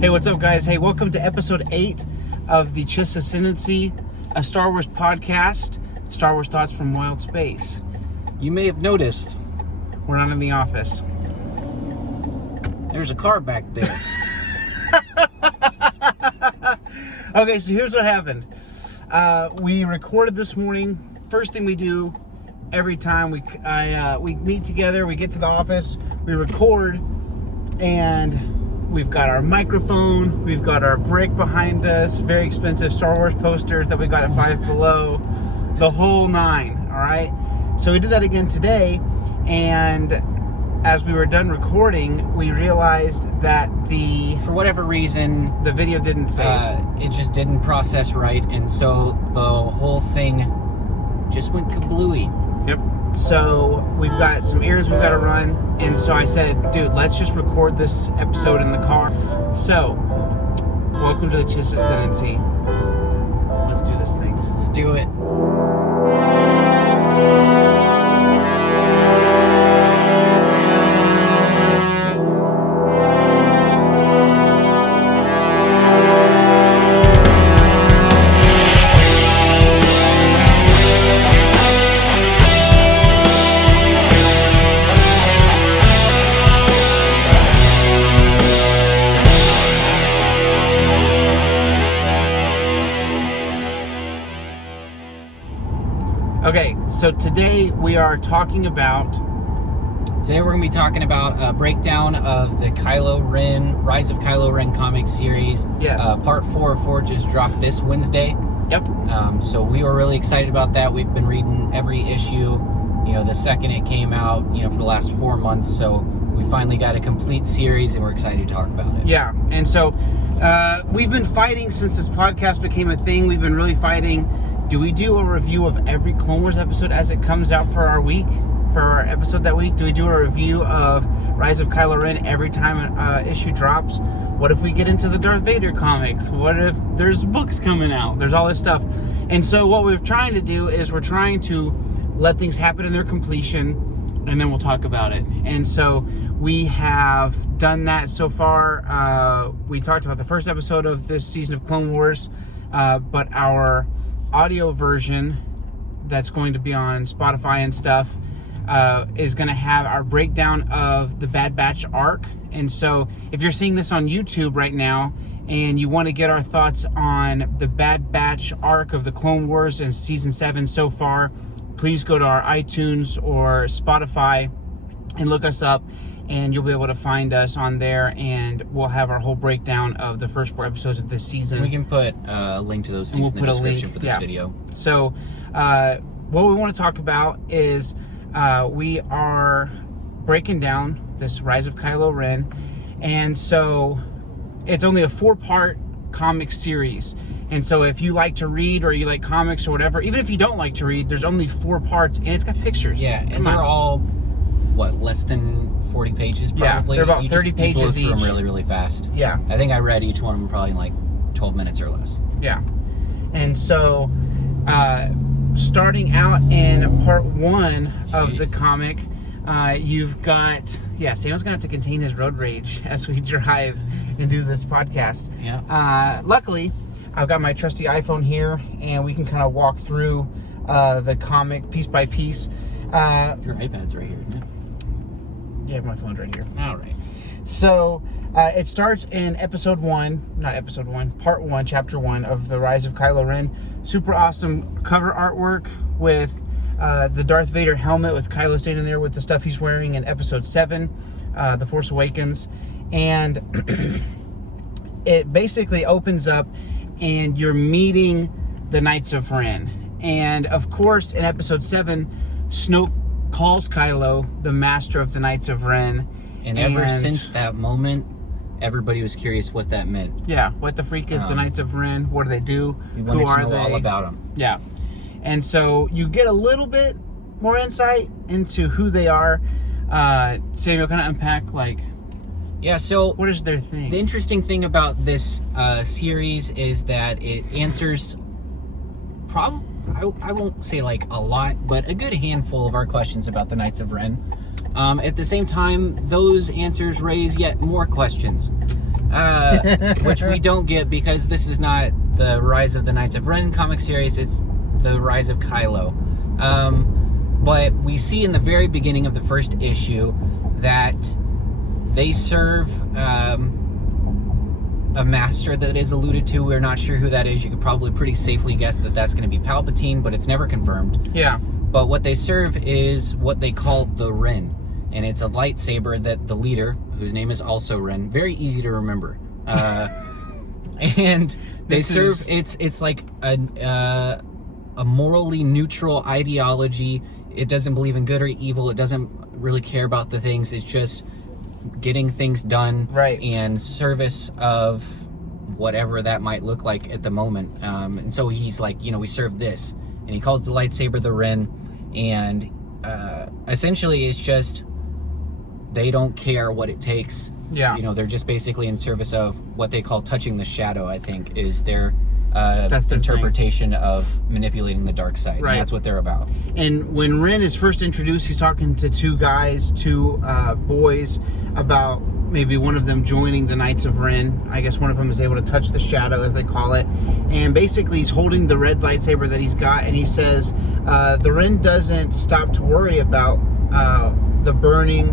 Hey, what's up, guys? Hey, welcome to episode 8 of the Chiss Ascendancy, a Star Wars podcast, Star Wars Thoughts from Wild Space. You may have noticed We're not in the office. there's a car back there. Okay, so here's what happened. We recorded this morning. First thing we do every time we meet together, we get to the office, we record, and we've got our microphone, we've got our brick behind us, very expensive Star Wars posters that we got at Five Below, the whole nine, all right? So we did that again today, and as we were done recording, we realized that For whatever reason, the video didn't save. it just didn't process right, and so the whole thing just went kablooey. Yep. So we've got some errands we've got to run, and so I said, dude, let's just record this episode in the car. So, welcome to the Chiss Ascendancy. Let's do this thing. Let's do it. Okay, so today we are talking about... Today we're going to be talking about a breakdown of the Rise of Kylo Ren comic series. Yes. Part 4 of 4 just dropped this Wednesday. Yep. So we were really excited about that. We've been reading every issue, the second it came out, for the last 4 months. So we finally got a complete series, and we're excited to talk about it. Yeah, and so we've been fighting since this podcast became a thing. We've been really fighting. Do we do a review of every Clone Wars episode as it comes out for our week? For our episode that week? Do we do a review of Rise of Kylo Ren every time an issue drops? What if we get into the Darth Vader comics? What if there's books coming out? There's all this stuff. And so what we're trying to do is we're trying to let things happen in their completion, and then we'll talk about it. And so we have done that so far. We talked about the first episode of this season of Clone Wars, but our audio version that's going to be on Spotify and stuff is going to have our breakdown of the Bad Batch arc. And so if you're seeing this on YouTube right now and you want to get our thoughts on the Bad Batch arc of the Clone Wars and season 7 so far, please go to our iTunes or Spotify and look us up, and you'll be able to find us on there, and we'll have our whole breakdown of the first 4 episodes of this season. We can put a link to those things in the description for this video. So what we want to talk about is we are breaking down this Rise of Kylo Ren, and so it's only a 4-part comic series. And so if you like to read or you like comics or whatever, even if you don't like to read, there's only 4 parts, and it's got pictures. Yeah, and they're all, less than 40 pages probably? Yeah, they're about 30 pages each. You blow through them really, really fast. Yeah. I think I read each one of them probably in like 12 minutes or less. Yeah. And so starting out in part 1 of the comic, you've got... Yeah, Sam's going to have to contain his road rage as we drive and do this podcast. Yeah. Luckily, I've got my trusty iPhone here, and we can kind of walk through the comic piece by piece. Your iPad's right here, isn't it? Yeah, my phone's right here. All right. So it starts in part 1, chapter 1 of the Rise of Kylo Ren. Super awesome cover artwork with the Darth Vader helmet with Kylo standing there with the stuff he's wearing in episode 7, The Force Awakens. And it basically opens up and you're meeting the Knights of Ren. And of course, in episode 7, Snoke calls Kylo the master of the Knights of Ren. And ever since that moment, everybody was curious what that meant. Yeah, what the freak is the Knights of Ren? What do they do? We wanted to know all about them. Yeah. And so you get a little bit more insight into who they are. Samuel, kind of unpack, Yeah, so... what is their thing? The interesting thing about this series is that it answers I won't say a lot, but a good handful of our questions about the Knights of Ren. At the same time, those answers raise yet more questions. which we don't get because this is not the Rise of the Knights of Ren comic series. It's the Rise of Kylo. But we see in the very beginning of the first issue that they serve a master that is alluded to. We're not sure who that is. You could probably pretty safely guess that that's going to be Palpatine, but it's never confirmed. Yeah. But what they serve is what they call the Ren. And it's a lightsaber that the leader, whose name is also Ren, very easy to remember. And they serve, it's like a morally neutral ideology. It doesn't believe in good or evil. It doesn't really care about the things. It's just getting things done, right, and service of whatever that might look like at the moment. And so he's like, we serve this, and he calls the lightsaber the Ren, and essentially it's just they don't care what it takes. Yeah. They're just basically in service of what they call touching the shadow, I think, is their That's interpretation of manipulating the dark side. Right. And that's what they're about. And when Ren is first introduced, he's talking to two boys about maybe one of them joining the Knights of Ren. I guess one of them is able to touch the shadow, as they call it. And basically he's holding the red lightsaber that he's got, and he says the Ren doesn't stop to worry about the burning,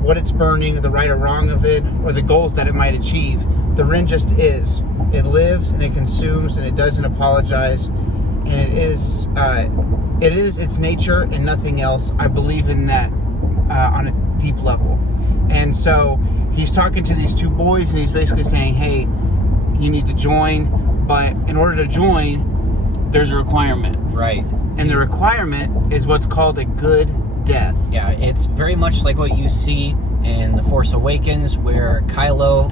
what it's burning, the right or wrong of it, or the goals that it might achieve. The Ren just is. It lives and it consumes and it doesn't apologize. And it is its nature and nothing else. I believe in that on a deep level. And so he's talking to these two boys and he's basically saying, hey, you need to join, but in order to join, there's a requirement. Right. And the requirement is what's called a good death. Yeah, it's very much like what you see in The Force Awakens, where Kylo,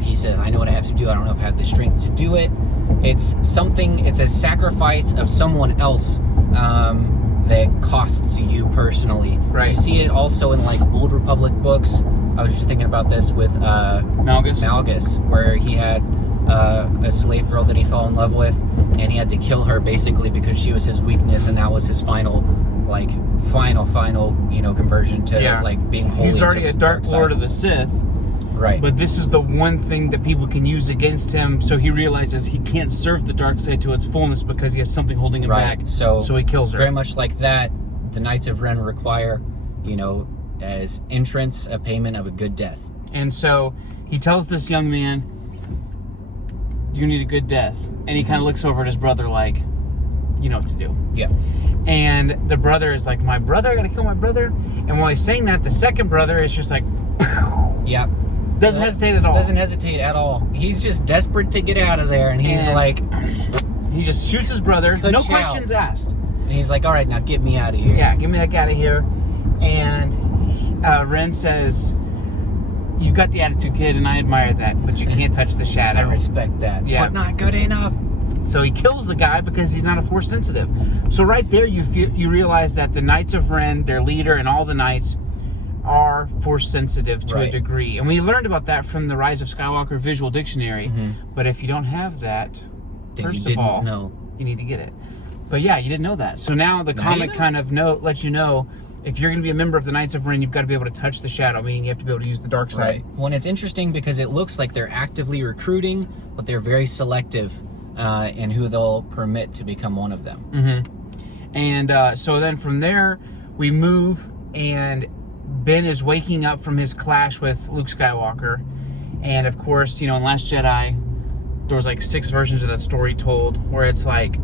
he says, I know what I have to do. I don't know if I have the strength to do it. It's a sacrifice of someone else that costs you personally. Right. You see it also in like Old Republic books. I was just thinking about this with Malgus, where he had a slave girl that he fell in love with, and he had to kill her basically because she was his weakness, and that was his final conversion to being holy. He's already a Dark Lord of the Sith. Right. But this is the one thing that people can use against him, so he realizes he can't serve the dark side to its fullness because he has something holding him back. So he kills her. Very much like that, the Knights of Ren require, as entrance, a payment of a good death. And so he tells this young man, you need a good death. And he kind of looks over at his brother like, you know what to do. Yeah. And the brother is like, my brother? I gotta kill my brother? And while he's saying that, the second brother is just like, yeah. Doesn't hesitate at all. Doesn't hesitate at all. He's just desperate to get out of there, and he's he just shoots his brother, no questions asked. And he's like, all right, now get me out of here. Yeah, get me the heck out of here. And Ren says, you've got the attitude, kid, and I admire that, but you can't touch the shadow. I respect that, but not good enough. So he kills the guy because he's not a Force sensitive. So right there, you realize that the Knights of Ren, their leader, and all the Knights are Force sensitive to a degree. And we learned about that from the Rise of Skywalker visual dictionary. Mm-hmm. But if you don't have that, then first of all, you need to get it. But yeah, you didn't know that. So now the comic kind of lets you know, if you're going to be a member of the Knights of Ren, you've got to be able to touch the shadow, meaning you have to be able to use the dark side. Right. Well, and it's interesting because it looks like they're actively recruiting, but they're very selective in who they'll permit to become one of them. Mm-hmm. And so then from there, we move, and Ben is waking up from his clash with Luke Skywalker. And of course, in Last Jedi, there was like 6 versions of that story told, where it's like,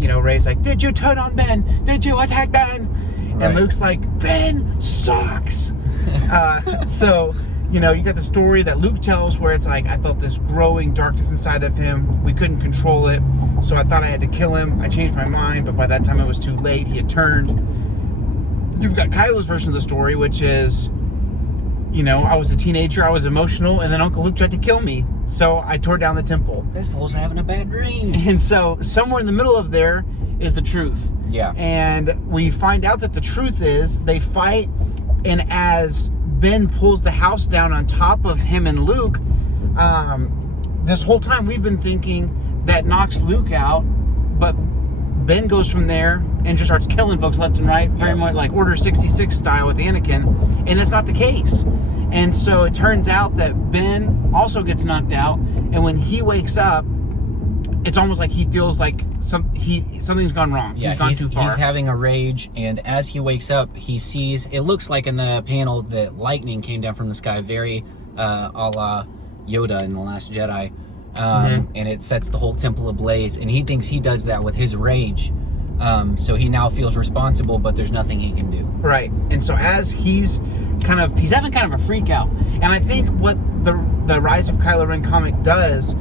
Rey's like, did you turn on Ben? Did you attack Ben? Right. And Luke's like, Ben sucks. So, you got the story that Luke tells where it's like, I felt this growing darkness inside of him. We couldn't control it. So I thought I had to kill him. I changed my mind, but by that time it was too late. He had turned. You've got Kylo's version of the story, which is, I was a teenager, I was emotional, and then Uncle Luke tried to kill me. So I tore down the temple. This fool's having a bad dream. And so somewhere in the middle of there is the truth. Yeah. And we find out that the truth is they fight, and as Ben pulls the house down on top of him and Luke, this whole time we've been thinking that knocks Luke out, but Ben goes from there and just starts killing folks left and right, very much like Order 66 style with Anakin, and that's not the case. And so it turns out that Ben also gets knocked out, and when he wakes up, it's almost like he feels like something's gone wrong. Yeah, he's gone too far. He's having a rage, and as he wakes up, he sees, it looks like in the panel that lightning came down from the sky, very a la Yoda in The Last Jedi. And it sets the whole temple ablaze, and he thinks he does that with his rage. So he now feels responsible, but there's nothing he can do. Right. And so as he's having kind of a freak out. And I think what the Rise of Kylo Ren comic does,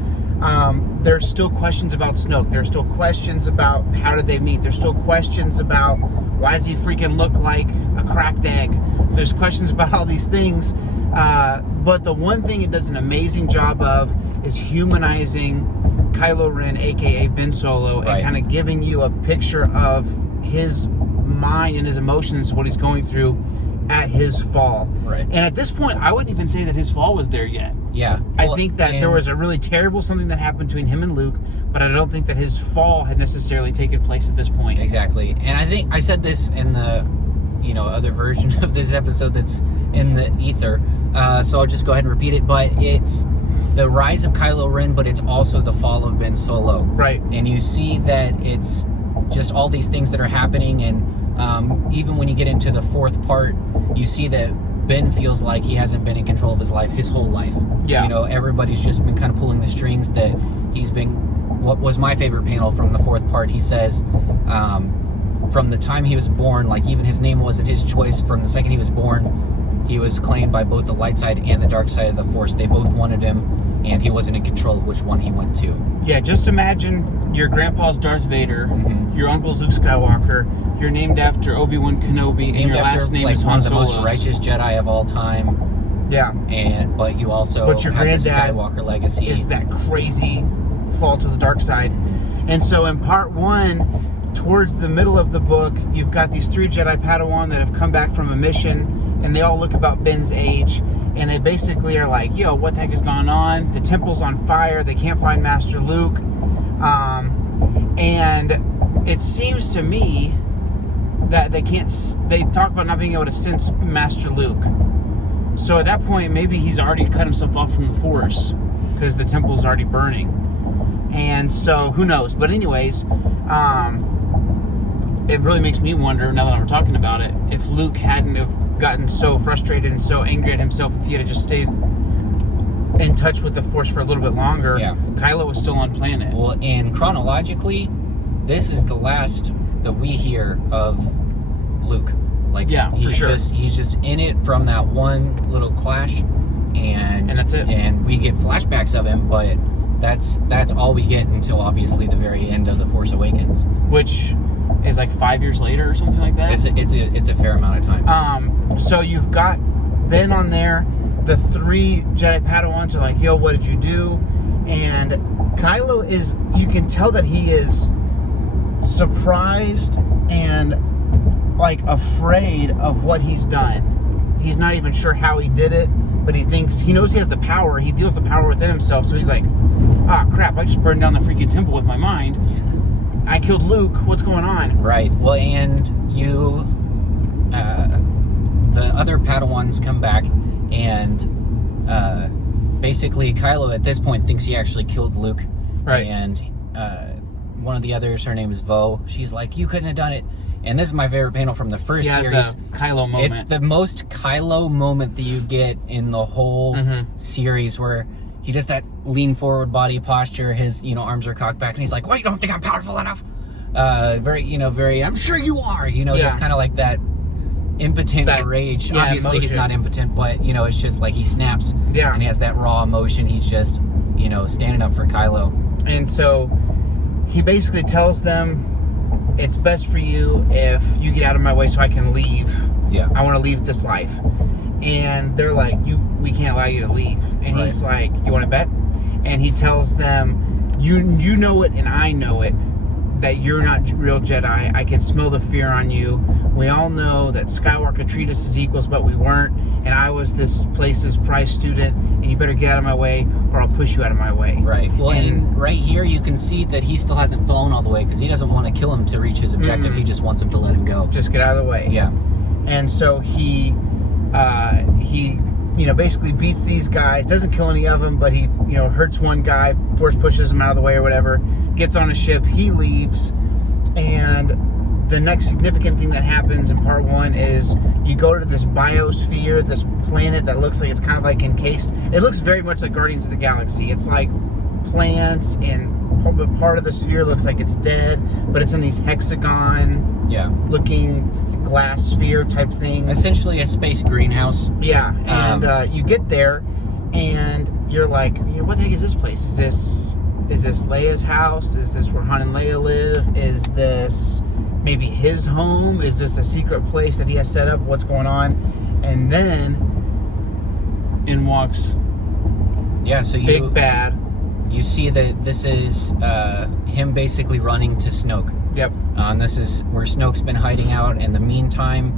there's still questions about Snoke. There's still questions about how did they meet. There's still questions about why does he freaking look like a cracked egg. There's questions about all these things. But the one thing it does an amazing job of is humanizing Kylo Ren, aka Ben Solo, and kind of giving you a picture of his mind and his emotions, what he's going through at his fall. Right. And at this point, I wouldn't even say that his fall was there yet. Yeah. I think that there was a really terrible something that happened between him and Luke, but I don't think that his fall had necessarily taken place at this point. Exactly. And I think I said this in the, other version of this episode that's in the ether. So I'll just go ahead and repeat it. But it's the rise of Kylo Ren, but it's also the fall of Ben Solo. Right. And you see that it's just all these things that are happening. And even when you get into the fourth part, you see that Ben feels like he hasn't been in control of his life his whole life. Yeah. Everybody's just been kind of pulling the strings, that he's been, what was my favorite panel from the fourth part, he says, from the time he was born, like even his name wasn't his choice, from the second he was born, he was claimed by both the light side and the dark side of the Force. They both wanted him, and he wasn't in control of which one he went to. Yeah, just imagine your grandpa's Darth Vader, your uncle's Luke Skywalker, you're named after Obi-Wan Kenobi, and your last name is Han Solo. One of the most righteous Jedi of all time. Yeah. But you also but your have the granddad Skywalker legacy. Is that crazy fall to the dark side. And so in part one, towards the middle of the book, you've got these 3 Jedi Padawan that have come back from a mission, and they all look about Ben's age, and they basically are like, yo, what the heck is going on? The temple's on fire. They can't find Master Luke. And it seems to me that they talk about not being able to sense Master Luke. So at that point, maybe he's already cut himself off from the Force because the temple's already burning. And so who knows? But anyways, it really makes me wonder, now that I'm talking about it, if Luke hadn't have gotten so frustrated and so angry at himself, if he had just stayed in touch with the Force for a little bit longer, Kylo was still on planet. Well, and chronologically, this is the last that we hear of Luke. Like, for sure. He's just in it from that one little clash, and that's it. And we get flashbacks of him, but that's all we get until obviously the very end of The Force Awakens, which is like 5 years later or something like that. It's a fair amount of time. So you've got Ben on there. The 3 Jedi Padawans are like, yo, what did you do? And Kylo is, you can tell that he is surprised and like afraid of what he's done. He's not even sure how he did it, but he knows he has the power. He feels the power within himself. So he's like, crap, I just burned down the freaking temple with my mind. I killed Luke. What's going on? Right. Well, and the other Padawans come back, and basically Kylo at this point thinks he actually killed Luke. Right. And one of the others, her name is Vo, she's like, you couldn't have done it. And this is my favorite panel from the first series. It's a Kylo moment. It's the most Kylo moment that you get in the whole series, where he does that lean forward body posture, his arms are cocked back, and he's like, "What, you don't think I'm powerful enough?" Very, I'm sure you are. Just kind of like that impotent rage. Obviously, emotion. He's not impotent, but it's just like he snaps. Yeah. And he has that raw emotion. He's just standing up for Kylo. And so he basically tells them, it's best for you if you get out of my way so I can leave. Yeah. I want to leave this life. And they're like, we can't allow you to leave. And he's like, you want to bet? And he tells them, you know it and I know it, that you're not real Jedi. I can smell the fear on you. We all know that Skywalker treated us as equals, but we weren't. And I was this place's prize student, and you better get out of my way, or I'll push you out of my way. Right. Well, and right here you can see that he still hasn't fallen all the way because he doesn't want to kill him to reach his objective. He just wants him to let him go. Just get out of the way. Yeah. And so he basically beats these guys, doesn't kill any of them, but he, hurts one guy, force pushes him out of the way or whatever, gets on a ship, he leaves, and the next significant thing that happens in part 1 is you go to this biosphere, this planet that looks like it's kind of like encased. It looks very much like Guardians of the Galaxy. It's like plants, and part of the sphere looks like it's dead, but it's in these hexagon-looking glass sphere type things. Essentially a space greenhouse. Yeah, and you get there, and you're like, what the heck is this place? Is this Leia's house? Is this where Han and Leia live? Is this maybe his home? Is this a secret place that he has set up? What's going on? And then in walks Big Bad. You see that this is him basically running to Snoke. Yep. This is where Snoke's been hiding out in the meantime.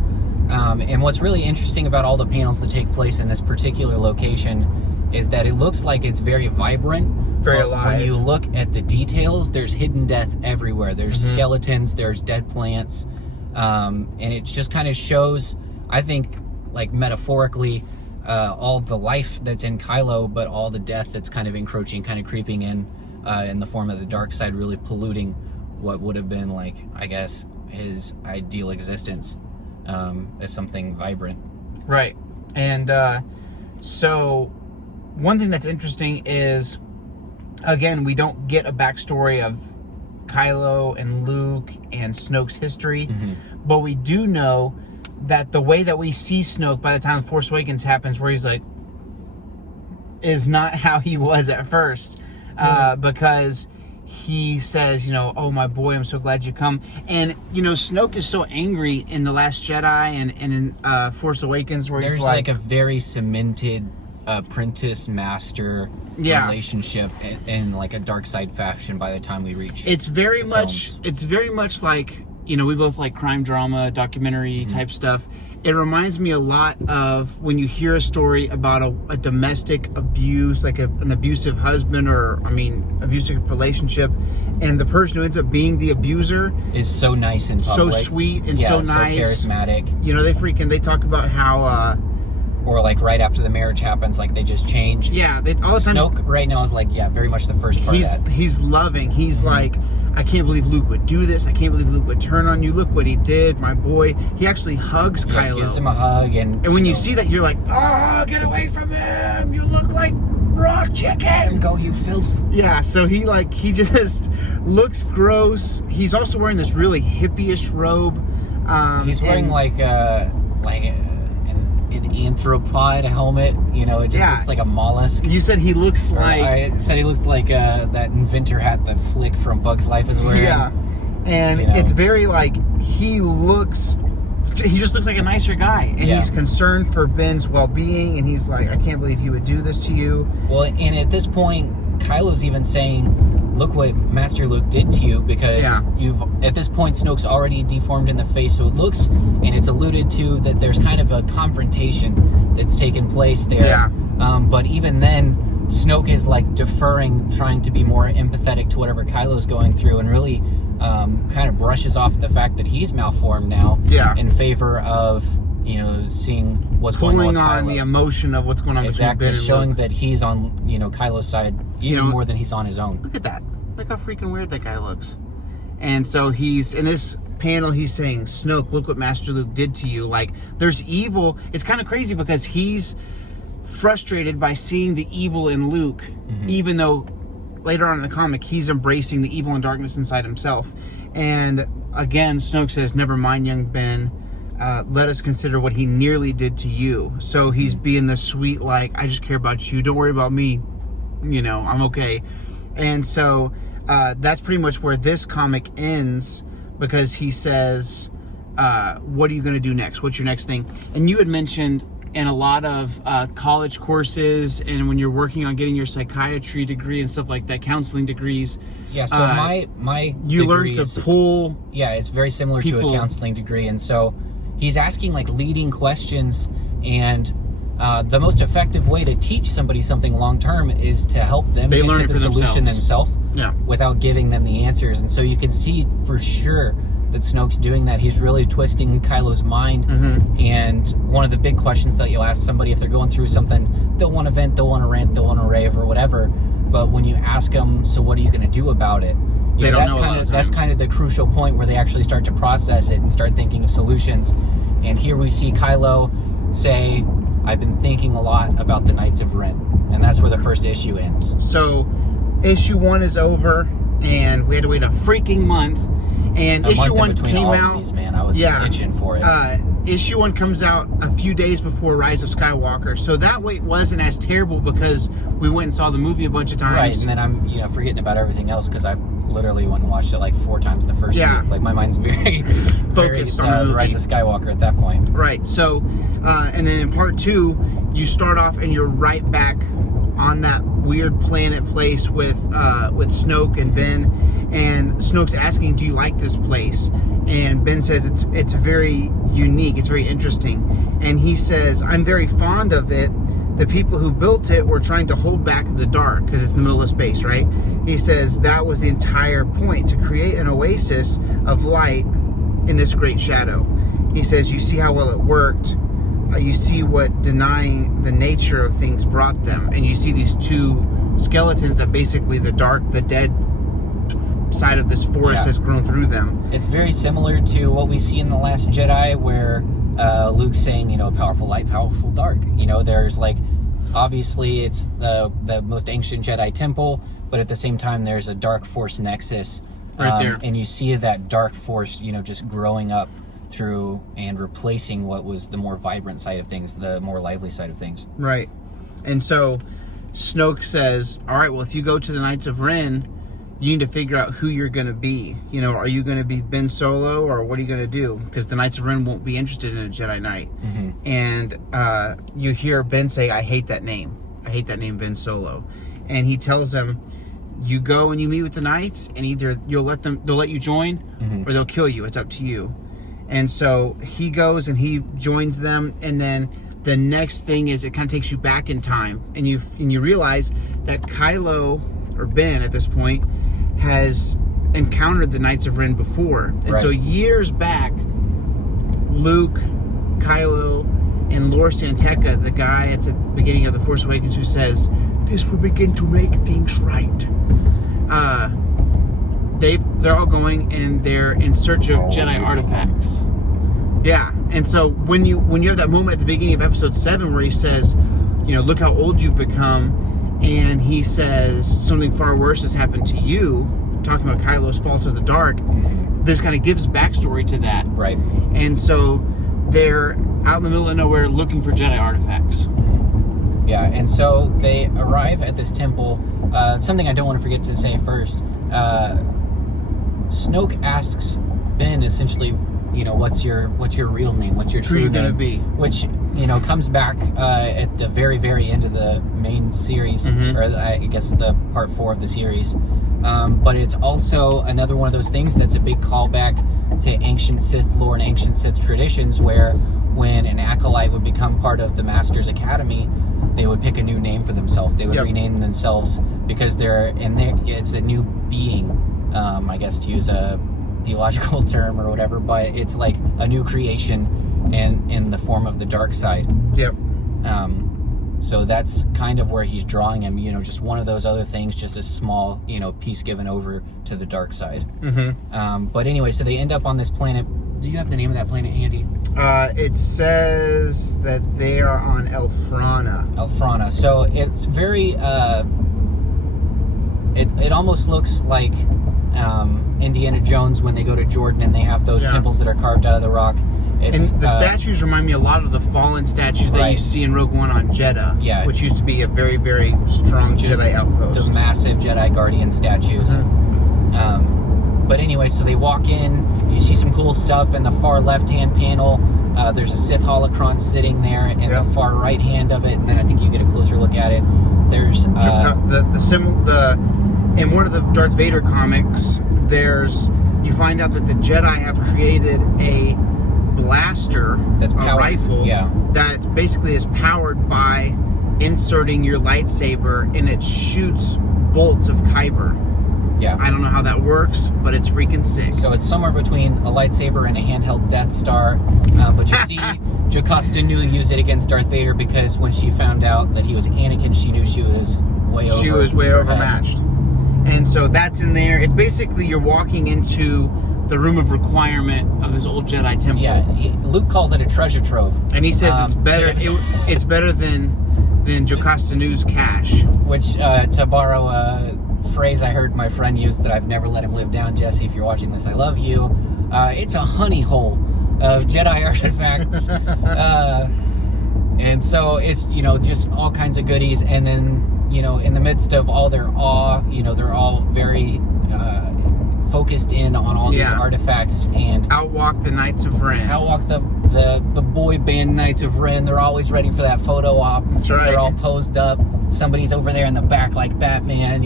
And what's really interesting about all the panels that take place in this particular location is that it looks like it's very vibrant. Very alive. When you look at the details, there's hidden death everywhere. There's skeletons, there's dead plants. And it just kind of shows, I think, like metaphorically, all the life that's in Kylo, but all the death that's kind of encroaching, kind of creeping in the form of the dark side, really polluting what would have been, like, I guess, his ideal existence as something vibrant. Right. And so one thing that's interesting is, again, we don't get a backstory of Kylo and Luke and Snoke's history, but we do know that the way that we see Snoke by the time The Force Awakens happens, where he's like, is not how he was at first, because he says, oh my boy, I'm so glad you come. And Snoke is so angry in The Last Jedi and in Force Awakens, where there's he's like a very cemented apprentice master relationship in like a dark side fashion by the time we reach it's very much like, we both like crime drama, documentary type stuff. It reminds me a lot of when you hear a story about a domestic abuse, like an abusive husband abusive relationship, and the person who ends up being the abuser is so nice and so sweet and so nice, so charismatic. They talk about how or like right after the marriage happens, like they just change. Yeah, all the time. Snoke right now is like, very much the first part of that. He's loving. He's like, I can't believe Luke would do this. I can't believe Luke would turn on you. Look what he did, my boy. He actually hugs Kylo. Gives him a hug. And when you see that, you're like, oh, get away from him. You look like raw chicken. And go, you filth. Yeah, so he just looks gross. He's also wearing this really hippie-ish robe. He's wearing like an anthropod helmet. It just looks like a mollusk. You said he looks like... I said he looked like that inventor hat that Flick from Bug's Life is wearing. Yeah, and it's very like, he just looks like a nicer guy, and he's concerned for Ben's well-being, and he's like, I can't believe he would do this to you. Well, and at this point, Kylo's even saying, look what Master Luke did to you, because at this point, Snoke's already deformed in the face, so it looks, and it's alluded to, that there's kind of a confrontation that's taken place there. Yeah. But even then, Snoke is like deferring, trying to be more empathetic to whatever Kylo's going through, and really kind of brushes off the fact that he's malformed now in favor of, seeing what's going on with Kylo. Pulling on the emotion of what's going on between Ben and showing Luke. That he's on, Kylo's side even more than he's on his own. Look at that. Look how freaking weird that guy looks. And so he's, in this panel, he's saying, Snoke, look what Master Luke did to you. Like, there's evil. It's kind of crazy because he's frustrated by seeing the evil in Luke, even though later on in the comic, he's embracing the evil and darkness inside himself. And again, Snoke says, never mind, young Ben. Let us consider what he nearly did to you. So he's being the sweet, like, I just care about you. Don't worry about me. I'm okay. And so that's pretty much where this comic ends, because he says, what are you going to do next? What's your next thing? And you had mentioned in a lot of college courses, and when you're working on getting your psychiatry degree and stuff like that, counseling degrees. Yeah, so my you learn to pull. Yeah, it's very similar to a counseling degree, and so he's asking like leading questions, and the most effective way to teach somebody something long term is to help them get to the solution themselves without giving them the answers. And so you can see for sure that Snoke's doing that. He's really twisting Kylo's mind. And one of the big questions that you'll ask somebody if they're going through something, they'll want to vent, they'll want to rant, they'll want to rave or whatever. But when you ask them, so what are you going to do about it? They don't know. That's kind of the crucial point where they actually start to process it and start thinking of solutions. And here we see Kylo say, I've been thinking a lot about the Knights of Ren. And that's where the first issue ends. So, issue 1 is over, and we had to wait a freaking month. And issue 1 came out. These, man. I was itching for it. Issue 1 comes out a few days before Rise of Skywalker. So that wait wasn't as terrible because we went and saw the movie a bunch of times. Right, and then I'm forgetting about everything else because I literally went and watched it like 4 times the first week. Like my mind's very focused on the Rise of Skywalker at that point. Right. So, and then in part 2, you start off and you're right back on that weird planet place with Snoke and Ben, and Snoke's asking, "Do you like this place?" And Ben says it's very unique, it's very interesting, and he says, "I'm very fond of it. The people who built it were trying to hold back the dark because it's in the middle of space, right?" He says that was the entire point, to create an oasis of light in this great shadow. He says, "You see how well it worked. You see what denying the nature of things brought them, and you see these 2 skeletons that basically the dead side of this forest has grown through them." It's very similar to what we see in The Last Jedi, where Luke's saying, powerful light, powerful dark. There's like, obviously it's the most ancient Jedi temple, but at the same time there's a dark force nexus right there, and you see that dark force just growing up through and replacing what was the more vibrant side of things, the more lively side of things. Right. And so Snoke says, all right, well, if you go to the Knights of Ren, you need to figure out who you're going to be. Are you going to be Ben Solo, or what are you going to do? Because the Knights of Ren won't be interested in a Jedi Knight. And you hear Ben say, I hate that name. I hate that name, Ben Solo. And he tells them, you go and you meet with the Knights, and either they'll let you join, or they'll kill you. It's up to you. And so he goes and he joins them, and then the next thing is it kind of takes you back in time, and you realize that Kylo, or Ben at this point, has encountered the Knights of Ren before. And so years back, Luke, Kylo, and Lor Santeca, the guy at the beginning of The Force Awakens who says, this will begin to make things right. They're all going and they're in search of Jedi artifacts. Yeah, and so when you have that moment at the beginning of Episode 7 where he says, look how old you've become, and he says something far worse has happened to you, talking about Kylo's fall to the dark, this kind of gives backstory to that. Right. And so they're out in the middle of nowhere looking for Jedi artifacts. Yeah, and so they arrive at this temple. Something I don't want to forget to say first. Snoke asks Ben essentially, what's your real name? What's your true name? Gonna be? Which, comes back at the very, very end of the main series, or I guess the part 4 of the series. But it's also another one of those things that's a big callback to ancient Sith lore and ancient Sith traditions, where when an acolyte would become part of the Master's Academy, they would pick a new name for themselves. They would rename themselves because it's a new being. I guess to use a theological term or whatever, but it's like a new creation and in the form of the dark side. Yep. So that's kind of where he's drawing him, just one of those other things, just a small, piece given over to the dark side. But anyway, so they end up on this planet. Do you have the name of that planet, Andy? It says that they are on Elfrana. Elfrana. So it's very, it almost looks like Indiana Jones when they go to Jordan and they have those temples that are carved out of the rock. And the statues remind me a lot of the fallen statues that you see in Rogue One on Jeddah, which used to be a very, very strong Jedi outpost. The massive Jedi Guardian statues. But anyway, so they walk in, you see some cool stuff in the far left-hand panel. There's a Sith holocron sitting there in the far right hand of it, and then I think you get a closer look at it. There's in one of the Darth Vader comics, you find out that the Jedi have created a blaster, That's a powered, rifle, yeah. that basically is powered by inserting your lightsaber, and it shoots bolts of kyber. Yeah. I don't know how that works, but it's freaking sick. So it's somewhere between a lightsaber and a handheld Death Star. But you see, Jocasta Nu use it against Darth Vader because when she found out that he was Anakin, she knew she was way overmatched. And so that's in there. It's basically you're walking into the room of requirement of this old Jedi temple. Yeah, Luke calls it a treasure trove. And he says it's better. It's better than Jocasta Nu's cache. Which, to borrow a phrase I heard my friend use that I've never let him live down, Jesse, if you're watching this, I love you. It's a honey hole of Jedi artifacts. And so it's, just all kinds of goodies. And then, in the midst of all their awe, they're all very focused in on all these artifacts and outwalk the Knights of Ren. Outwalk the boy band Knights of Ren. They're always ready for that photo op. That's right. They're all posed up. Somebody's over there in the back like Batman.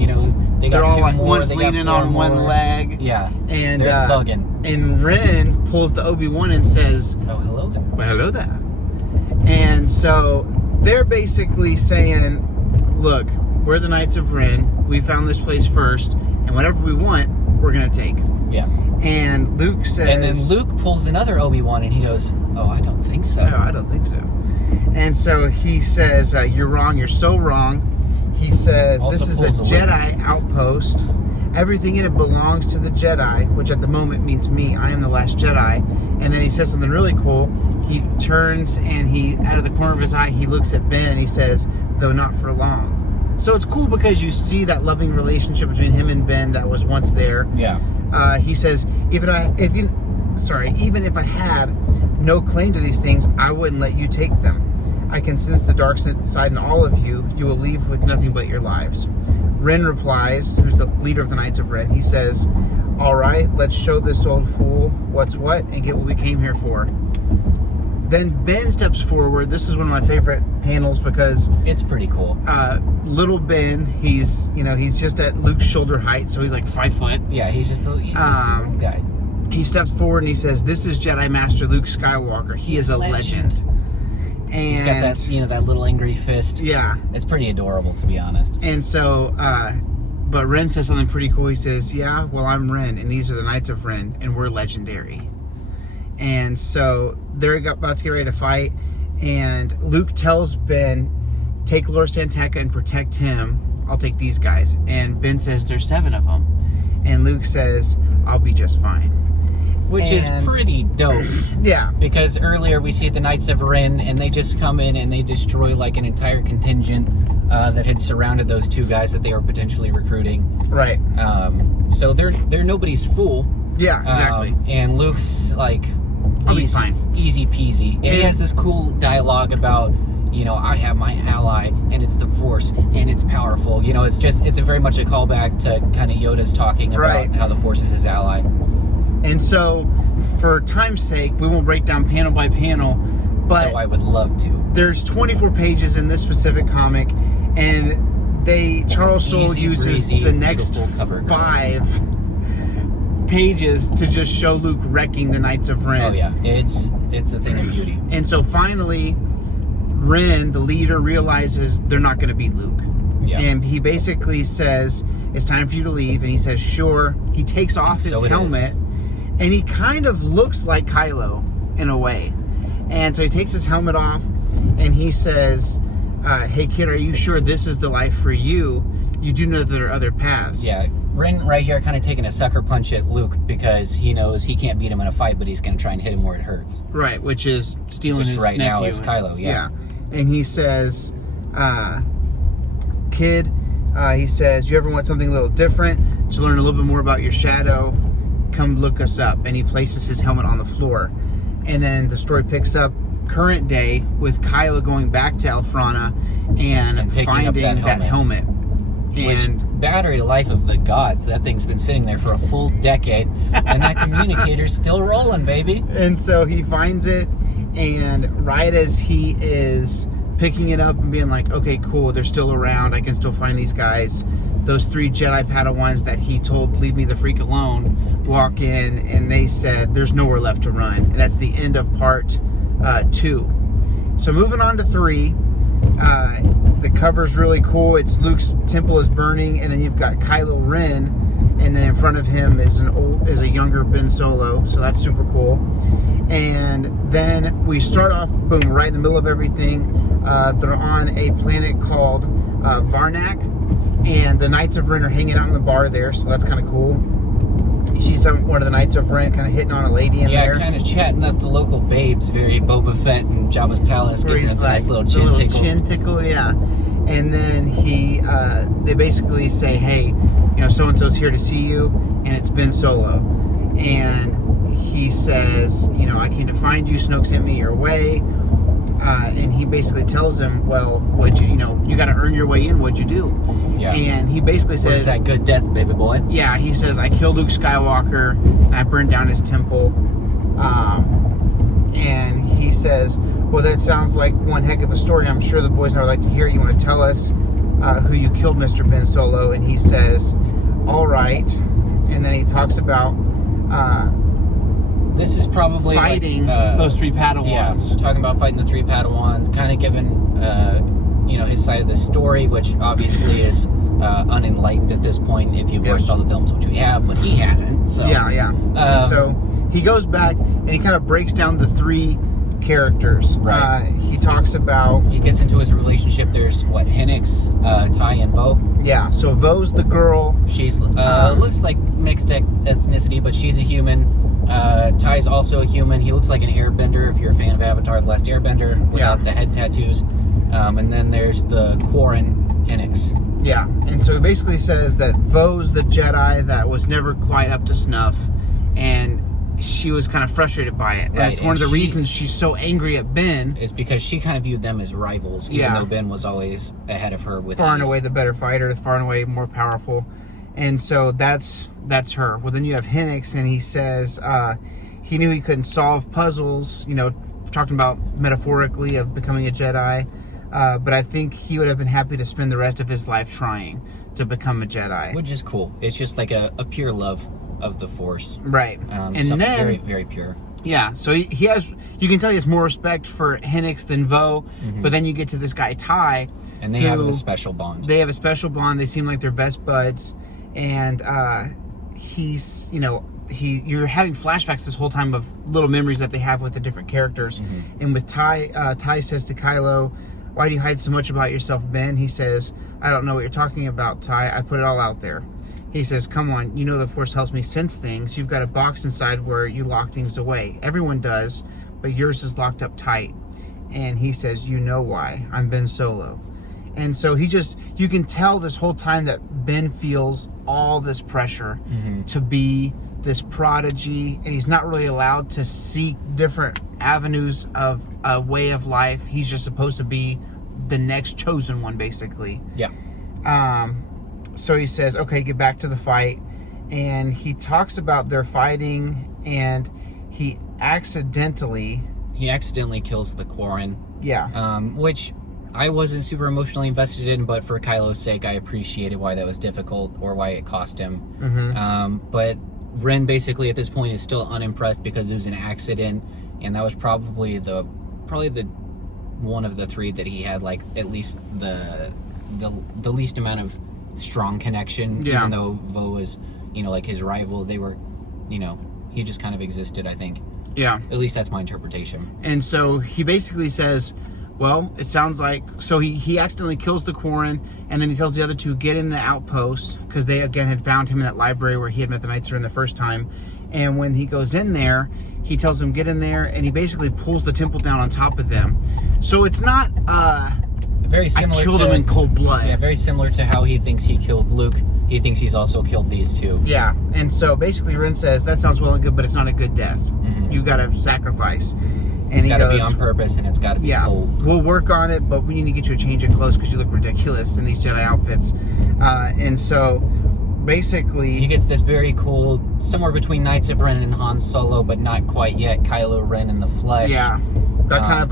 They got they're all two like more. one's leaning on one leg. Yeah, and they're thugging. And Ren pulls the Obi-Wan and says, "Oh, hello there." Well, hello there. And so they're basically saying, "Look, we're the Knights of Ren. We found this place first, and whatever we want, we're gonna take." Yeah. And Luke says... And then Luke pulls another Obi-Wan and he goes, "Oh, I don't think so." No, I don't think so. And so he says, "You're wrong. You're so wrong." He says, Also "This is a Jedi outpost. Everything in it belongs to the Jedi," which at the moment means me. I am the last Jedi. And then he says something really cool. He turns and out of the corner of his eye, he looks at Ben and he says, "Though not for long." So it's cool because you see that loving relationship between him and Ben that was once there. Yeah. He says, even if I had no claim to these things, I wouldn't let you take them. I can sense the dark side in all of you. You will leave with nothing but your lives. Ren replies, who's the leader of the Knights of Ren. He says, "All right, let's show this old fool what's what and get what we came here for." Then Ben steps forward. This is one of my favorite panels because it's pretty cool. Little Ben, he's just at Luke's shoulder height, so he's like 5 foot. Yeah, he's just a little guy. He steps forward and he says, "This is Jedi Master Luke Skywalker. He is a legend." And he's got that, that little angry fist. Yeah. It's pretty adorable, to be honest. And so, but Ren says something pretty cool. He says, "Yeah, well, I'm Ren, and these are the Knights of Ren, and we're legendary." And so they're about to get ready to fight, and Luke tells Ben, "Take Lord Santeca and protect him. I'll take these guys." And Ben says, "There's 7 of them." And Luke says, "I'll be just fine." Which is pretty dope. Yeah. Because earlier we see the Knights of Ren, and they just come in and they destroy like an entire contingent that had surrounded those 2 guys that they were potentially recruiting. Right. So they're nobody's fool. Yeah, exactly. And Luke's like, I'll be fine. Easy peasy. And he has this cool dialogue about, I have my ally, and it's the Force, and it's powerful. It's a very much a callback to kind of Yoda's talking about how the Force is his ally. And so, for time's sake, we won't break down panel by panel, but though I would love to. There's 24 pages in this specific comic, and Charles Soule uses the next 5 pages to just show Luke wrecking the Knights of Ren. Oh yeah, it's a thing of beauty. And so finally, Ren, the leader, realizes they're not going to beat Luke. Yeah. And he basically says, "It's time for you to leave." And he says, "Sure." He takes off his helmet. And he kind of looks like Kylo in a way. And so he takes his helmet off and he says, "Hey kid, are you sure this is the life for you? You do know that there are other paths." Yeah, Ren right here kind of taking a sucker punch at Luke because he knows he can't beat him in a fight, but he's going to try and hit him where it hurts. Right, which is stealing his right nephew. Now is Kylo, yeah. And he says, "Kid," he says, "you ever want something a little different? To learn a little bit more about your shadow? Come look us up." And he places his helmet on the floor. And then the story picks up current day with Kylo going back to Elfrana and finding that helmet. And battery life of the gods. That thing's been sitting there for a full decade, and that communicator's still rolling, baby. And so he finds it, and right as he is picking it up and being like, okay, cool, they're still around. I can still find these guys. Those 3 Jedi Padawans that he told leave me the freak alone walk in, and they said there's nowhere left to run. And that's the end of part 2. So moving on to 3. The cover's really cool. It's Luke's temple is burning, and then you've got Kylo Ren, and then in front of him is a younger Ben Solo. So that's super cool. And then we start off, boom, right in the middle of everything. They're on a planet called Varnak, and the Knights of Ren are hanging out in the bar there, so that's kind of cool. You see one of the Knights of Ren kind of hitting on a lady in there. Yeah, kind of chatting up the local babes, very Boba Fett and Jabba's Palace, giving them a nice little chin tickle. Yeah. And then they basically say, hey, so-and-so's here to see you, and it's Ben Solo. And he says, I came to find you, Snoke sent me your way. And he basically tells him, well, you got to earn your way in, what'd you do? Yeah. And he basically says... Where's that good death, baby boy? Yeah, he says, I killed Luke Skywalker, and I burned down his temple. And he says, well, that sounds like one heck of a story. I'm sure the boys would like to hear it. You want to tell us who you killed, Mr. Ben Solo? And he says, all right. And then he talks about... this is probably fighting those 3 Padawans. Yeah, talking about fighting the 3 Padawans, kind of giving his side of the story, which obviously is unenlightened at this point if you've watched all the films, which we have, but he hasn't. So yeah. So he goes back and he kind of breaks down the 3 characters. Right. He talks about... He gets into his relationship. There's Hennix, Ty, and Vo. Yeah, so Vo's the girl. She's looks like mixed ethnicity, but she's a human. Ty's also a human. He looks like an airbender, if you're a fan of Avatar: The Last Airbender, without the head tattoos. And then there's the Quarren Hennix. Yeah, and so it basically says that Vo's the Jedi that was never quite up to snuff, and she was kind of frustrated by it. Right, That's one of the reasons she's so angry at Ben. Is because she kind of viewed them as rivals, even though Ben was always ahead of her with far and away the better fighter, far and away more powerful. And so that's her. Well, then you have Hennix, and he says he knew he couldn't solve puzzles, talking about metaphorically of becoming a Jedi, but I think he would have been happy to spend the rest of his life trying to become a Jedi. Which is cool. It's just like a pure love of the Force. Right. And then... Very, very pure. Yeah, so he has... You can tell he has more respect for Hennix than Vo, but then you get to this guy, Ty. And they have a special bond. They have a special bond. They seem like they're best buds. And he's, you're having flashbacks this whole time of little memories that they have with the different characters. And with Ty, Ty says to Kylo, why do you hide so much about yourself, Ben? He says, I don't know what you're talking about, Ty. I put it all out there. He says, come on, the Force helps me sense things. You've got a box inside where you lock things away. Everyone does, but yours is locked up tight. And he says, you know why. I'm Ben Solo. And so you can tell this whole time that Ben feels all this pressure to be this prodigy, and he's not really allowed to seek different avenues of a way of life. He's just supposed to be the next chosen one, basically. Yeah. So he says, okay, get back to the fight. And he talks about their fighting, and he accidentally kills the Quarren. Yeah. Which I wasn't super emotionally invested in, but for Kylo's sake, I appreciated why that was difficult or why it cost him. But Ren basically at this point is still unimpressed because it was an accident, and that was probably the one of the 3 that he had at least the least amount of strong connection. Yeah. Even though Vo was his rival, they were he just kind of existed, I think. Yeah. At least that's my interpretation. And so he basically says, well, it sounds like... So he accidentally kills the Quarren, and then he tells the other 2, get in the outpost, because they, again, had found him in that library where he had met the Knights the first time. And when he goes in there, he tells them, get in there, and he basically pulls the temple down on top of them. So it's not... very similar I killed him in cold blood. Yeah, very similar to how he thinks he killed Luke. He thinks he's also killed these 2. Yeah, and so basically Ren says, that sounds well and good, but it's not a good death. You got to sacrifice. And it's got to be on purpose, and it's got to be cold. We'll work on it, but we need to get you a change of clothes because you look ridiculous in these Jedi outfits. And so, basically... He gets this very cool, somewhere between Knights of Ren and Han Solo, but not quite yet, Kylo Ren in the flesh. Yeah, got kind of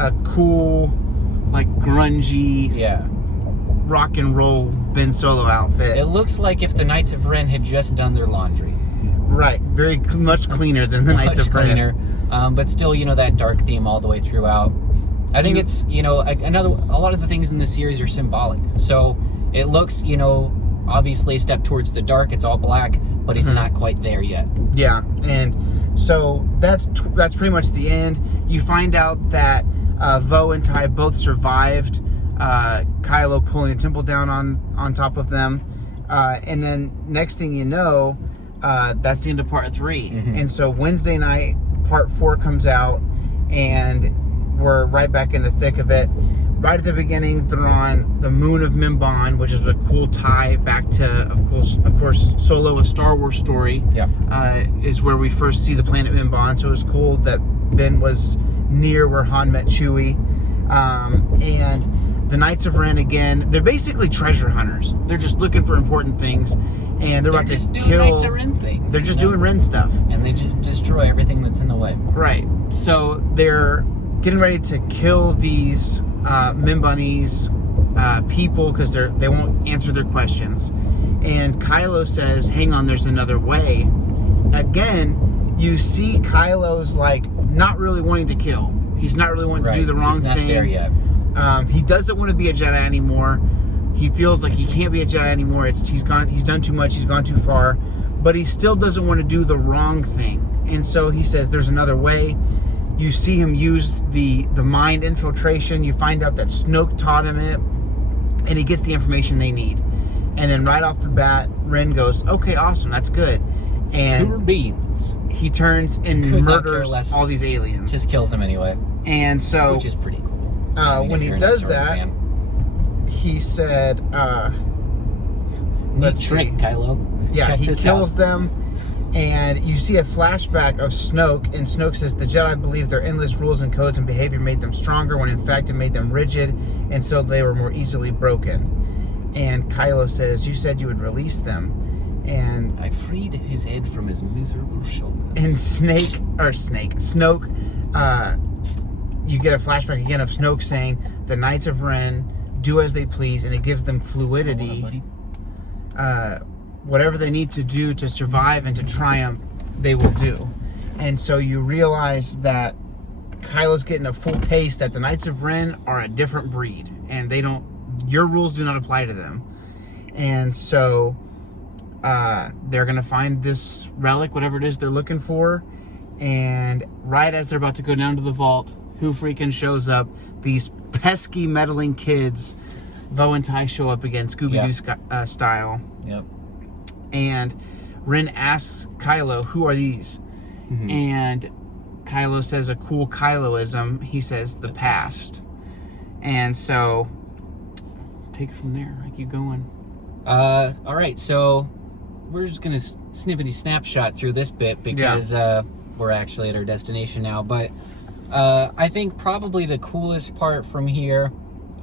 a cool like grungy Yeah. rock and roll Ben Solo outfit. It looks like if the Knights of Ren had just done their laundry. Right, much cleaner than the Knights of Ren. Much cleaner, but still, that dark theme all the way throughout. I think it's, a lot of the things in this series are symbolic. So it looks, obviously a step towards the dark. It's all black, but it's not quite there yet. Yeah, and so that's pretty much the end. You find out that Vo and Ty both survived Kylo pulling the temple down on top of them, and then next thing you know, that's the end of part 3. And so Wednesday night, part 4 comes out, and we're right back in the thick of it. Right at the beginning, they're on the moon of Mimban, which is a cool tie back to, of course, Solo, a Star Wars story. Yeah. Is where we first see the planet Mimban. So it was cool that Ben was near where Han met Chewie. And the Knights of Ren, again, they're basically treasure hunters. They're just looking for important things. And they're about to just doing kill... Knights of Ren things. They're just doing Ren stuff. And they just destroy everything that's in the way. Right. So they're getting ready to kill these Mimbanese people because they won't answer their questions. And Kylo says, hang on, there's another way. Again, you see Kylo's not really wanting to kill. He's not really wanting to do the wrong thing. He's not there yet. He doesn't want to be a Jedi anymore. He feels like he can't be a Jedi anymore. He's done too much. He's gone too far. But he still doesn't want to do the wrong thing. And so he says, there's another way. You see him use the mind infiltration. You find out that Snoke taught him it. And he gets the information they need. And then right off the bat, Ren goes, okay, awesome, that's good. And Cool beans. he turns and Could not care murders less. all these aliens. Just kills him anyway. And so... Which is pretty cool. when he does that, he said, let's trick, see. Kylo. Yeah, Check he this kills out. them, and you see a flashback of Snoke, and Snoke says the Jedi believe their endless rules and codes and behavior made them stronger, when in fact it made them rigid, and so they were more easily broken. And Kylo says, you said you would release them. And I freed his head from his miserable shoulders. And Snoke, you get a flashback again of Snoke saying, the Knights of Ren do as they please, and it gives them fluidity. Whatever they need to do to survive and to triumph, they will do. And so you realize that Kylo's getting a full taste that the Knights of Ren are a different breed, and your rules do not apply to them. And so they're going to find this relic, whatever it is they're looking for, and right as they're about to go down to the vault, who freaking shows up? These pesky meddling kids. Vo and Ty show up again, Scooby-Doo style. Yep. And Ren asks Kylo, who are these? And Kylo says a cool Kyloism. He says, the past. And so, take it from there. I keep going. All right, so we're just going to snippety snapshot through this bit because we're actually at our destination now. But I think probably the coolest part from here,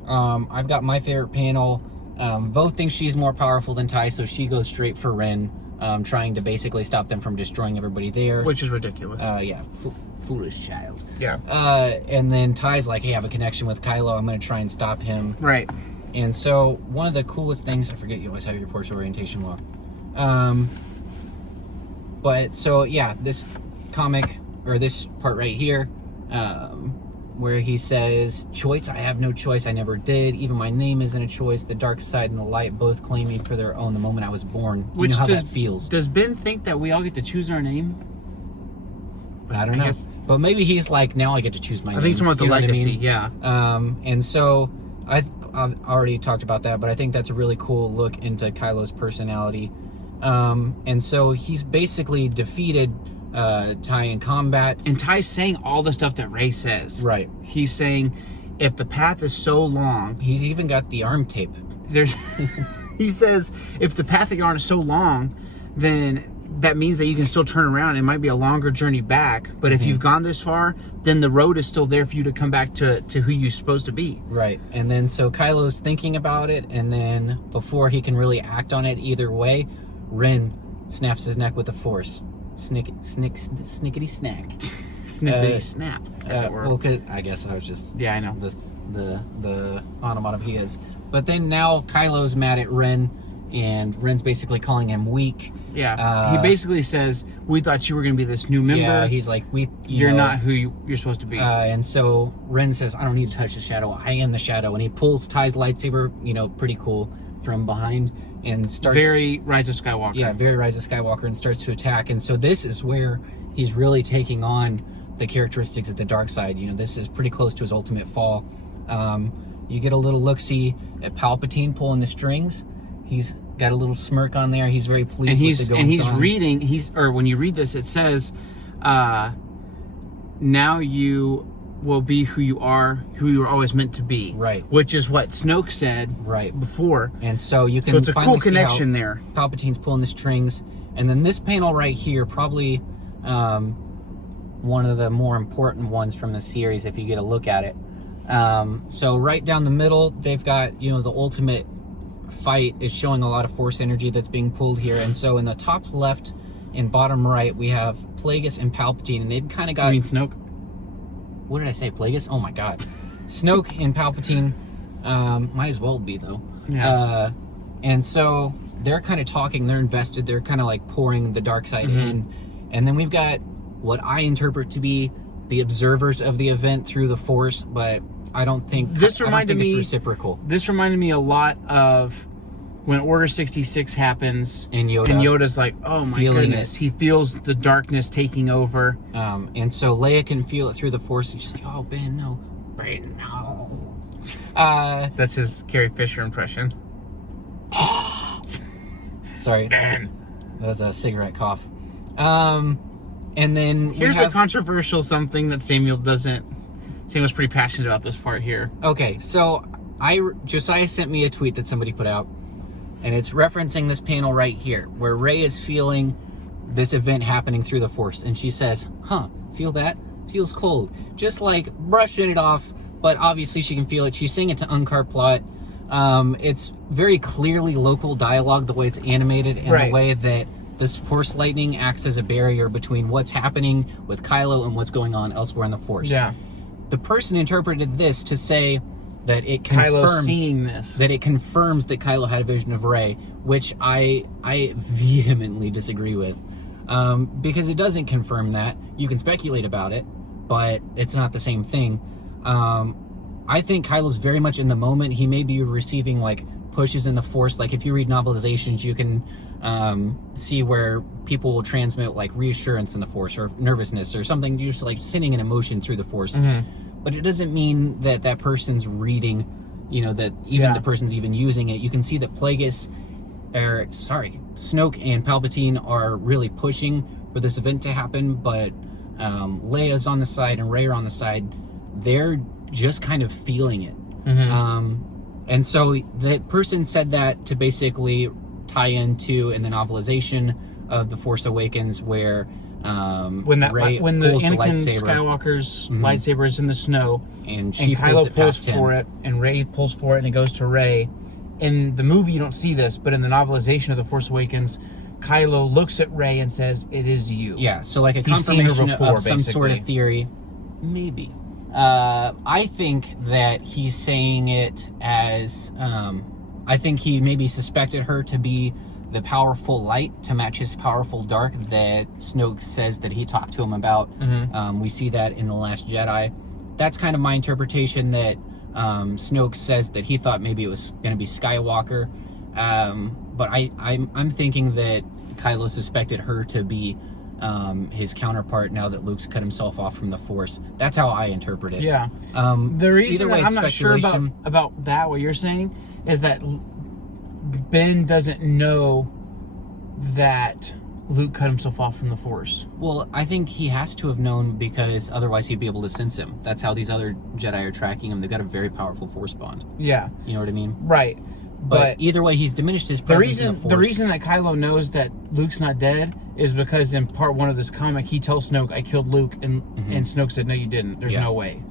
I've got my favorite panel. Vo thinks she's more powerful than Ty, so she goes straight for Ren, trying to basically stop them from destroying everybody there. Which is ridiculous. Foolish child. Yeah. And then Ty's like, hey, I have a connection with Kylo. I'm going to try and stop him. Right. And so one of the coolest things, I forget you always have your Porsche orientation law. But so, yeah, this comic, or this part right here, where he says, choice, I have no choice, I never did. Even my name isn't a choice. The dark side and the light both claim me for their own the moment I was born. You know how that feels. Does Ben think that we all get to choose our name? I don't know. But maybe he's like, now I get to choose my name. I think it's about the legacy, yeah. And so, I've already talked about that, but I think that's a really cool look into Kylo's personality. And so, he's basically defeated Ty in combat. And Ty's saying all the stuff that Rey says. Right. He's saying, if the path is so long... He's even got the arm tape. He says, if the path that you're on is so long, then that means that you can still turn around. It might be a longer journey back, but if you've gone this far, then the road is still there for you to come back to who you're supposed to be. Right. And then so Kylo's thinking about it, and then before he can really act on it either way, Ren snaps his neck with the Force. Snickety snack. Snippety snap. Well, I guess I was just... Yeah, I know. the onomatopoeias. But then now Kylo's mad at Ren, and Ren's basically calling him weak. Yeah, he basically says, "We thought you were going to be this new member." Yeah, he's like, You're not who you're supposed to be. And so Ren says, "I don't need to touch the shadow. I am the shadow." And he pulls Ty's lightsaber, pretty cool, from behind and starts. Very Rise of Skywalker. Yeah, very Rise of Skywalker, and starts to attack. And so this is where he's really taking on the characteristics of the dark side. This is pretty close to his ultimate fall. You get a little look-see at Palpatine pulling the strings. He's got a little smirk on there. He's very pleased with the goings on. reading. When you read this, it says, "Now you will be who you are always meant to be." Right. Which is what Snoke said before. And so you can. So it's a cool connection there. Palpatine's pulling the strings, and then this panel right here, probably one of the more important ones from the series, if you get a look at it. So right down the middle, they've got the ultimate fight is showing a lot of force energy that's being pulled here. And so in the top left and bottom right, we have Plagueis and Palpatine, and they've kind of got... You mean Snoke? What did I say? Plagueis? Oh my god. Snoke and Palpatine, might as well be though. Yeah. And so they're kind of talking, they're invested, they're kind of like pouring the dark side in. And then we've got what I interpret to be the observers of the event through the force, but I don't think it's reciprocal. This reminded me a lot of when Order 66 happens, and Yoda's like, "Oh my goodness!" He feels the darkness taking over, and so Leia can feel it through the force, and she's like, "Oh, Ben, no, Ben, no." That's his Carrie Fisher impression. Sorry, Ben. That was a cigarette cough. And then here's a controversial something that Samuel's pretty passionate about this part here. Okay, so Josiah sent me a tweet that somebody put out, and it's referencing this panel right here, where Rey is feeling this event happening through the Force, and she says, feel that? Feels cold. Just like brushing it off, but obviously she can feel it. She's saying it to Unkar Plot. It's very clearly local dialogue, the way it's animated, and the way that this Force lightning acts as a barrier between what's happening with Kylo and what's going on elsewhere in the Force. Yeah. The person interpreted this to say that it confirms that Kylo had a vision of Rey, which I vehemently disagree with, because it doesn't confirm that. You can speculate about it, but it's not the same thing. I think Kylo's very much in the moment. He may be receiving like pushes in the Force. Like if you read novelizations, you can see where people will transmit like reassurance in the Force or nervousness or something, just like sending an emotion through the Force. But it doesn't mean that that person's reading, that even the person's even using it. You can see that Snoke and Palpatine are really pushing for this event to happen, but Leia's on the side and Rey are on the side. They're just kind of feeling it. And so the person said that to basically tie into in the novelization of The Force Awakens, where when the Anakin Skywalker's lightsaber is in the snow, and Kylo pulls for it, and Rey pulls for it, and it goes to Rey. In the movie, you don't see this, but in the novelization of The Force Awakens, Kylo looks at Rey and says, "It is you." Yeah, so like a confirmation of some sort of theory. Maybe. I think that he's saying it as, I think he maybe suspected her to be the powerful light to match his powerful dark that Snoke says that he talked to him about. We see that in The Last Jedi. That's kind of my interpretation, that Snoke says that he thought maybe it was going to be Skywalker. But I'm thinking that Kylo suspected her to be his counterpart now that Luke's cut himself off from the Force. That's how I interpret it. Yeah. The reason that I'm not sure about that, what you're saying, is that Ben doesn't know that Luke cut himself off from the Force. Well, I think he has to have known, because otherwise he'd be able to sense him. That's how these other Jedi are tracking him. They've got a very powerful Force bond. Yeah. You know what I mean? Right. But either way, he's diminished his presence in the Force. The reason that Kylo knows that Luke's not dead is because in part 1 of this comic, he tells Snoke, "I killed Luke," and Snoke said, "No, you didn't. There's no way."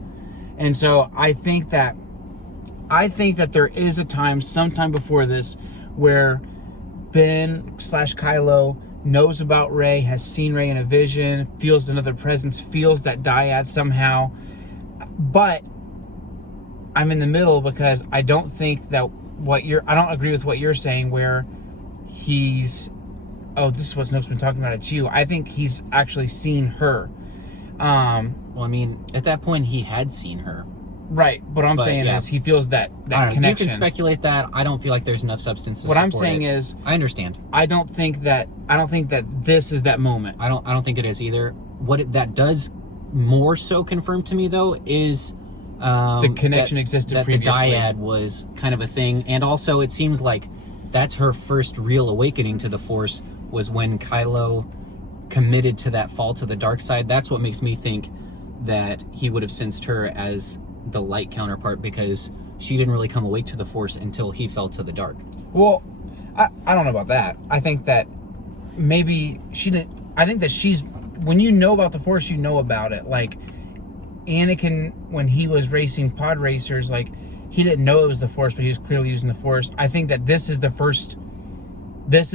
And so I think that there is a time, sometime before this, where Ben/Kylo knows about Rey, has seen Rey in a vision, feels another presence, feels that dyad somehow. But I'm in the middle because I don't think that I don't agree with what you're saying where he's, oh, this is what Snoke's been talking about at you. I think he's actually seen her. Well, I mean, at that point, he had seen her. Right. What I'm saying is he feels that connection. You can speculate that. I don't feel like there's enough substance to what support I'm saying it. is, I understand. I don't think that this is that moment. I don't think it is either. That does more so confirm to me, though, is the connection existed previously. The dyad was kind of a thing. And also, it seems like that's her first real awakening to the Force, was when Kylo committed to that fall to the dark side. That's what makes me think that he would have sensed her as the light counterpart, because she didn't really come awake to the Force until he fell to the dark. Well, I don't know about that. I think that maybe she didn't. I think that when you know about the Force, you know about it. Like Anakin, when he was racing pod racers, like he didn't know it was the Force, but he was clearly using the Force. I think that this is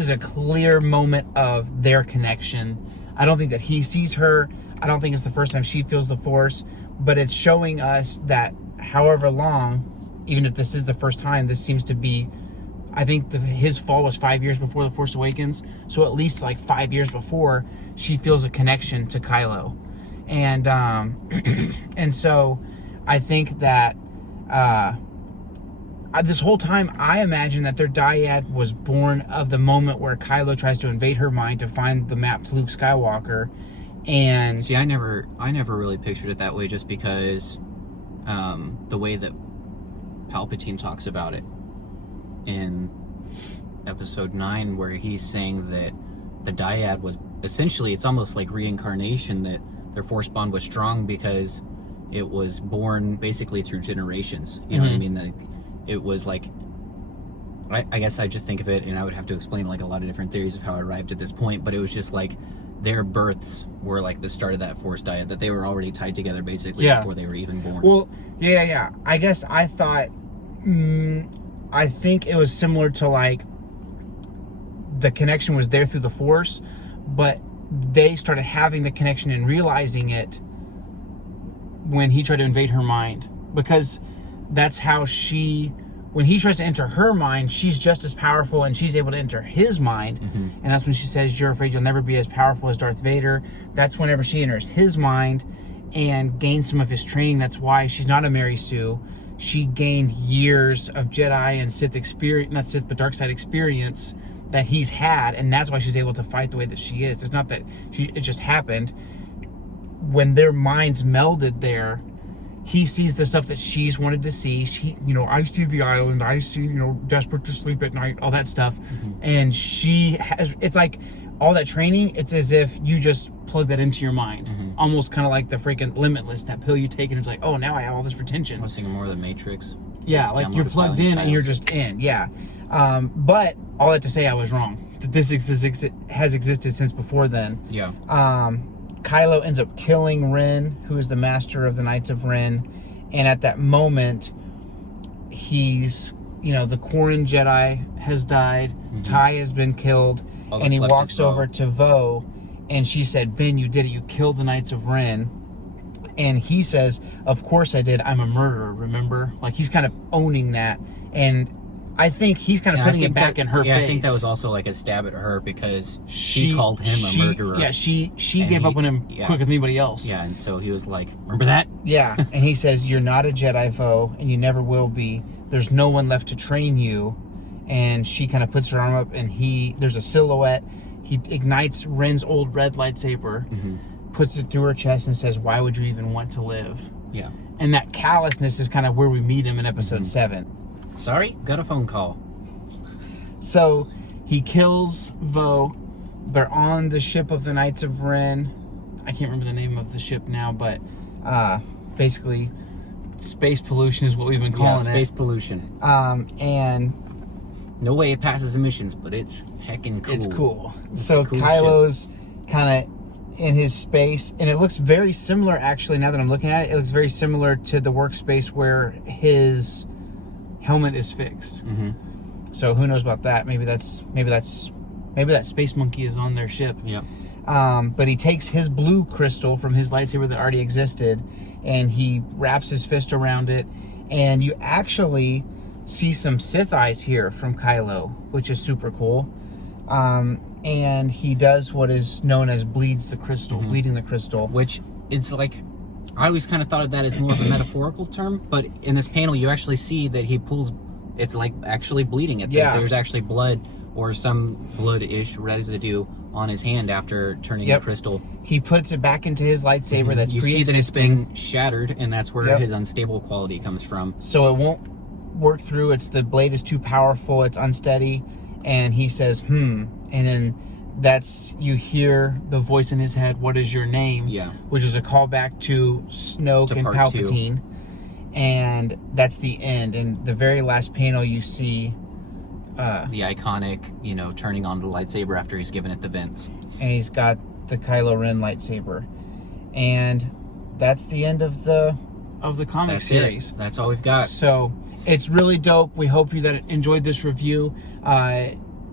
a clear moment of their connection. I don't think that he sees her. I don't think it's the first time she feels the Force, but it's showing us that however long, even if this is the first time, this seems to be, I think his fall was 5 years before The Force Awakens, so at least like 5 years before, she feels a connection to Kylo. And and so I think that this whole time I imagine that their dyad was born of the moment where Kylo tries to invade her mind to find the map to Luke Skywalker. And see, I never really pictured it that way, just because the way that Palpatine talks about it in Episode 9, where he's saying that the dyad was essentially, it's almost like reincarnation, that their Force bond was strong because it was born basically through generations. You know what I mean? It was like, I guess I just think of it, and I would have to explain like a lot of different theories of how I arrived at this point, but it was just like their births were like the start of that Force dyad, that they were already tied together basically before they were even born. Well, yeah. I guess I thought, I think it was similar to like the connection was there through the Force, but they started having the connection and realizing it when he tried to invade her mind, because that's how when he tries to enter her mind, she's just as powerful and she's able to enter his mind. And that's when she says, "You're afraid you'll never be as powerful as Darth Vader." That's whenever she enters his mind and gains some of his training. That's why she's not a Mary Sue. She gained years of Jedi and Sith experience, not Sith, but dark side experience that he's had. And that's why she's able to fight the way that she is. It's not that it just happened. When their minds melded there, he sees the stuff that she's wanted to see. I see the island. I see, desperate to sleep at night, all that stuff. And it's like all that training, it's as if you just plug that into your mind. Almost kind of like the freaking Limitless, that pill you take and it's like, oh, now I have all this retention. I was thinking more of the Matrix. Yeah, like you're plugged in and you're just in. Yeah. But all that to say, I was wrong. That this has existed since before then. Yeah. Kylo ends up killing Ren, who is the master of the Knights of Ren. And at that moment, he's, the Quarren Jedi has died. Ty has been killed. And he walks over to Vo, and she said, "Ben, you did it. You killed the Knights of Ren." And he says, "Of course I did. I'm a murderer, remember?" Like, he's kind of owning that. And I think he's kind of putting it back in her face. I think that was also like a stab at her, because she called him a murderer. Yeah, she gave up on him quicker than anybody else. Yeah, and so he was like, "Remember that?" Yeah, and he says, "You're not a Jedi, Vo, and you never will be. There's no one left to train you." And she kind of puts her arm up, and there's a silhouette. He ignites Ren's old red lightsaber, puts it through her chest, and says, "Why would you even want to live?" Yeah. And that callousness is kind of where we meet him in Episode 7. Sorry, got a phone call. So he kills Vo. They're on the ship of the Knights of Ren. I can't remember the name of the ship now, but basically space pollution is what we've been calling it. Space pollution. And no way it passes emissions, but it's heckin' cool. It's cool. So cool Kylo's kind of in his space, and it looks very similar, actually, now that I'm looking at it. It looks very similar to the workspace where his helmet is fixed. So who knows about that? Maybe that space monkey is on their ship. Yep. But he takes his blue crystal from his lightsaber that already existed, and he wraps his fist around it, And you actually see some Sith eyes here from Kylo, which is super cool. And he does what is known as bleeding the crystal. Which is like, I always kind of thought of that as more of a metaphorical term, but in this panel you actually see that he pulls, it's like actually bleeding it. Yeah. There's actually blood or some blood-ish residue on his hand after turning the crystal. He puts it back into his lightsaber that's you pre-existing. see that it's been shattered, and that's where his unstable quality comes from. So it won't work through. The blade is too powerful, it's unsteady, and he says, and then you hear the voice in his head, what is your name? Yeah. Which is a callback to Snoke and Palpatine. 2. And that's the end. And the very last panel you see the iconic, turning on the lightsaber after he's given it the vents. And he's got the Kylo Ren lightsaber. And that's the end of the comic series. That's all we've got. So it's really dope. We hope you that enjoyed this review.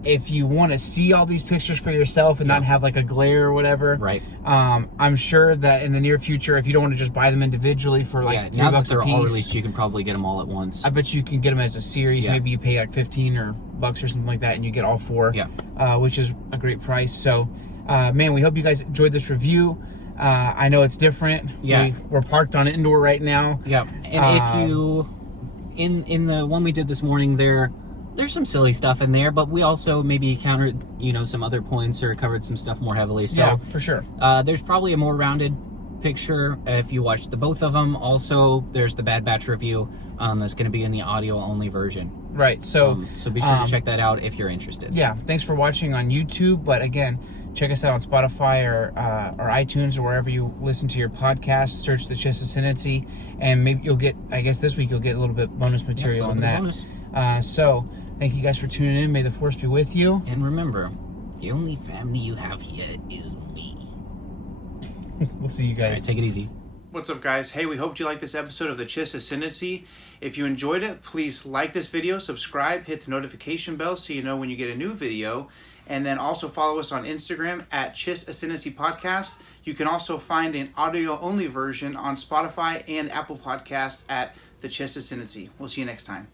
If you want to see all these pictures for yourself and not have like a glare or whatever, right? I'm sure that in the near future, if you don't want to just buy them individually for like $3 now that a they're piece, all released, you can probably get them all at once. I bet you can get them as a series. Yeah. Maybe you pay like $15 or something like that, and you get all 4. Yeah. Which is a great price. So, man, we hope you guys enjoyed this review. I know it's different. Yeah. We're parked on Endor right now. Yeah. And if you, in the one we did this morning, there's some silly stuff in there, but we also maybe countered, some other points or covered some stuff more heavily. So yeah, for sure. There's probably a more rounded picture if you watch both of them. Also, there's the Bad Batch review that's going to be in the audio only version. Right. So be sure to check that out if you're interested. Yeah. Thanks for watching on YouTube. But again, check us out on Spotify or iTunes or wherever you listen to your podcast. Search the Chiss Ascendancy, and maybe you'll get. I guess this week you'll get a little bit bonus material on that. Bonus. So thank you guys for tuning in. May the Force be with you. And remember, the only family you have here is me. We'll see you guys. All right, take it easy. What's up, guys? Hey, we hope you liked this episode of the Chiss Ascendancy. If you enjoyed it, please like this video, subscribe, hit the notification bell so you know when you get a new video, and then also follow us on Instagram at Chiss Ascendancy Podcast. You can also find an audio-only version on Spotify and Apple Podcasts at the Chiss Ascendancy. We'll see you next time.